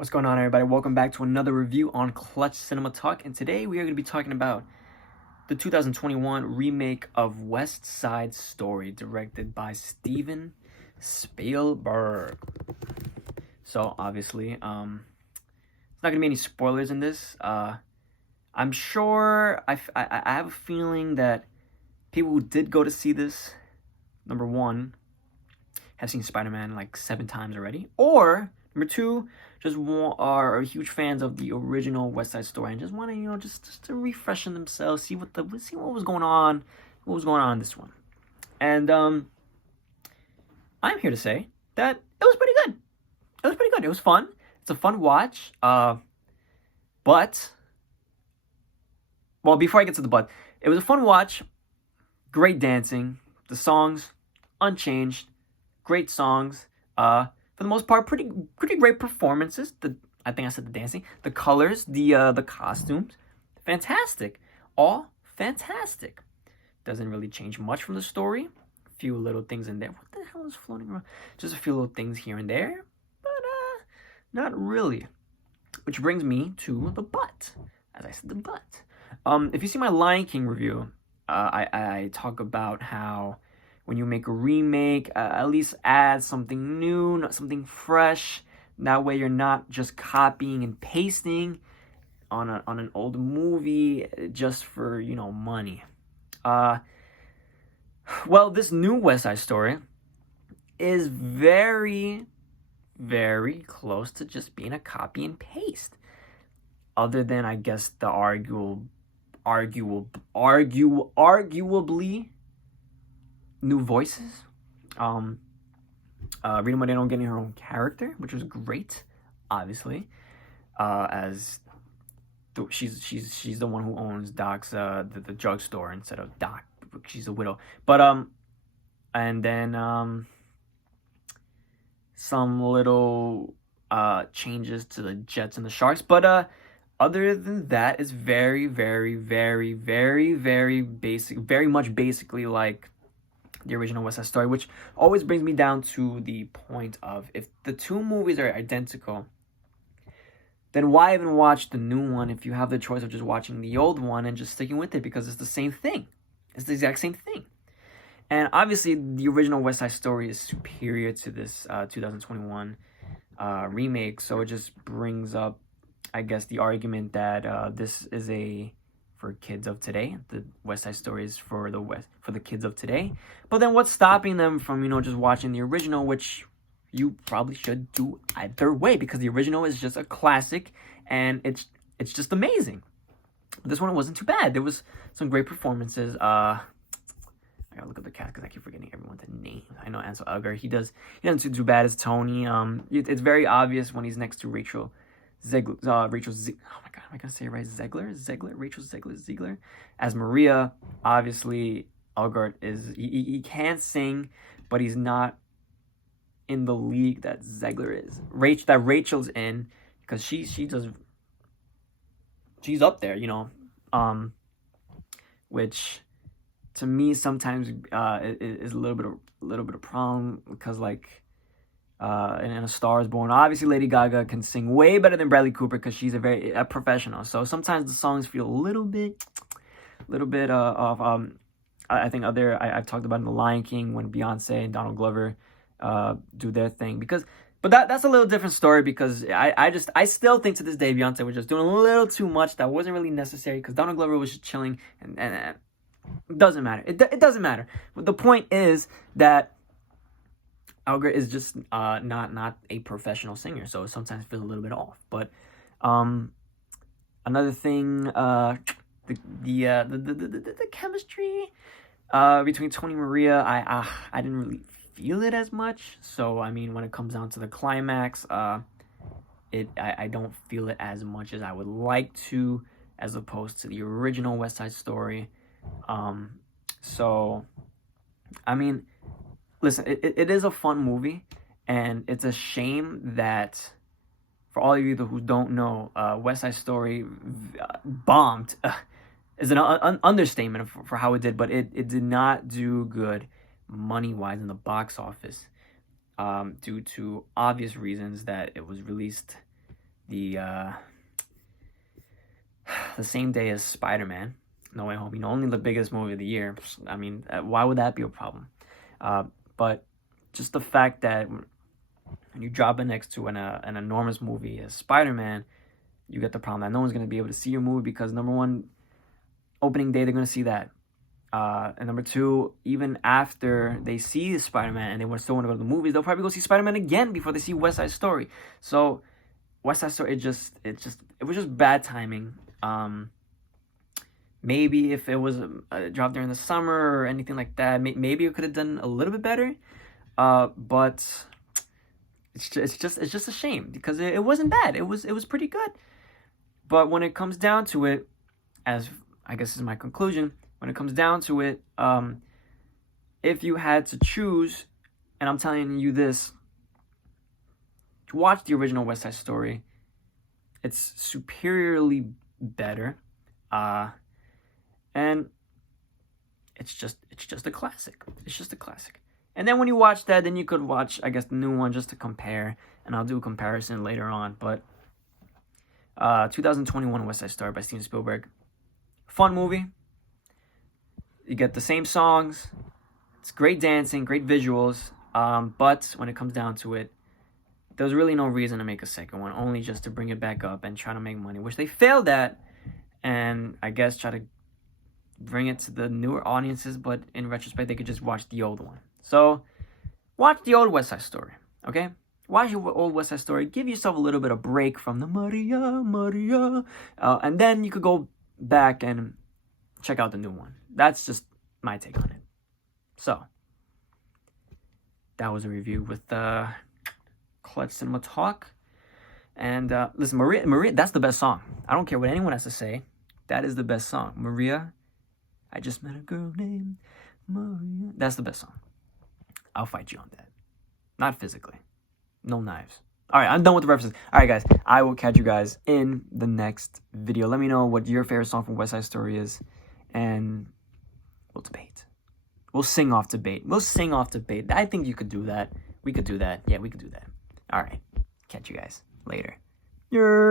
What's going on, everybody? Welcome back to another review on Clutch Cinema Talk, and today we are going to be talking about the 2021 remake of West Side Story, directed by Steven Spielberg. So obviously, it's not going to be any spoilers in this. I'm sure I have a feeling that people who did go to see this, number one, have seen Spider-Man like 7 times already, or number two, just are huge fans of the original West Side Story and just want to, just to refreshen themselves, see what was going on, in this one. And I'm here to say that it was pretty good. It was fun. It's a fun watch. But before I get to the but, it was a fun watch. Great dancing. The songs unchanged. Great songs. For the most part, pretty great performances. I think I said the dancing, the colors, the costumes, fantastic, all fantastic. Doesn't really change much from the story. A few little things in there. What the hell is floating around? Just a few little things here and there, but not really. Which brings me to the but. As I said, the but. If you see my Lion King review, I talk about how when you make a remake, at least add something new, something fresh. That way you're not just copying and pasting on an old movie just for, money. Well, this new West Side Story is very, very close to just being a copy and paste. Other than, I guess, the arguably new voices. Rita Moreno getting her own character, which was great, obviously. As she's the one who owns Doc's the drugstore instead of Doc. She's a widow. But and then some little changes to the Jets and the Sharks. But other than that, it's very, very, very, very, very basic, very much basically like the original West Side Story, which always brings me down to the point of, if the two movies are identical, then why even watch the new one if you have the choice of just watching the old one and just sticking with it, because it's the same thing. It's the exact same thing. And obviously, the original West Side Story is superior to this 2021 remake, so it just brings up, I guess, the argument that this is for kids of today. The West Side Story is for the kids of today. But then what's stopping them from, just watching the original, which you probably should do either way, because the original is just a classic and it's just amazing. This one wasn't too bad. There was some great performances. I gotta look up the cast because I keep forgetting everyone's names. I know Ansel Elgort. He doesn't do too bad as Tony. It's very obvious when he's next to Rachel Zegler, oh my god, am I gonna say it right? Rachel Zegler as Maria. Obviously, Elgort he can sing, but he's not in the league that Zegler is. Rachel's in, because she's up there, which to me sometimes is a little bit of problem, because like. In A Star Is Born, obviously Lady Gaga can sing way better than Bradley Cooper because she's a professional. So sometimes the songs feel a little bit of I think I've talked about in The Lion King when Beyonce and Donald Glover do their thing, but that's a little different story, because I still think to this day Beyonce was just doing a little too much that wasn't really necessary, because Donald Glover was just chilling, and it doesn't matter. It doesn't matter. But the point is that Elgort is just not a professional singer, so it sometimes feels a little bit off. But another thing, the chemistry between Tony and Maria, I didn't really feel it as much. So I mean, when it comes down to the climax, I don't feel it as much as I would like to, as opposed to the original West Side Story. So I mean, listen, it is a fun movie, and it's a shame that, for all of you who don't know, West Side Story bombed. Is an understatement for how it did, but it did not do good money-wise in the box office, due to obvious reasons that it was released the same day as Spider-Man, No Way Home. Only the biggest movie of the year. I mean, why would that be a problem? But just the fact that when you drop it next to an enormous movie as Spider-Man, you get the problem that no one's going to be able to see your movie because, number one, opening day, they're going to see that. And number two, even after they see Spider-Man and they still want to go to the movies, they'll probably go see Spider-Man again before they see West Side Story. So West Side Story, it was just bad timing. Maybe if it was dropped during the summer or anything like that, maybe it could have done a little bit better. But it's just a shame because it wasn't bad. It was pretty good. But when it comes down to it, as I guess is my conclusion, when it comes down to it, if you had to choose, and I'm telling you this, to watch the original West Side Story, it's superiorly better, and it's just a classic. It's just a classic. And then when you watch that, then you could watch, I guess, the new one just to compare, and I'll do a comparison later on. But 2021 West Side Story by Steven Spielberg, fun movie. You get the same songs. It's great dancing, great visuals. But when it comes down to it, there's really no reason to make a second one, only just to bring it back up and try to make money, which they failed at, and I guess try to bring it to the newer audiences, but in retrospect, they could just watch the old one. So, watch the old West Side Story, okay? Watch your old West Side Story. Give yourself a little bit of break from the Maria, and then you could go back and check out the new one. That's just my take on it. So, that was a review with Clutch Cinema Talk. And listen, Maria, that's the best song. I don't care what anyone has to say. That is the best song. Maria, I just met a girl named Maria. That's the best song. I'll fight you on that. Not physically. No knives. All right, I'm done with the references. All right, guys, I will catch you guys in the next video. Let me know what your favorite song from West Side Story is, and we'll debate. We'll sing off debate. I think you could do that. We could do that. Yeah, we could do that. All right, catch you guys later.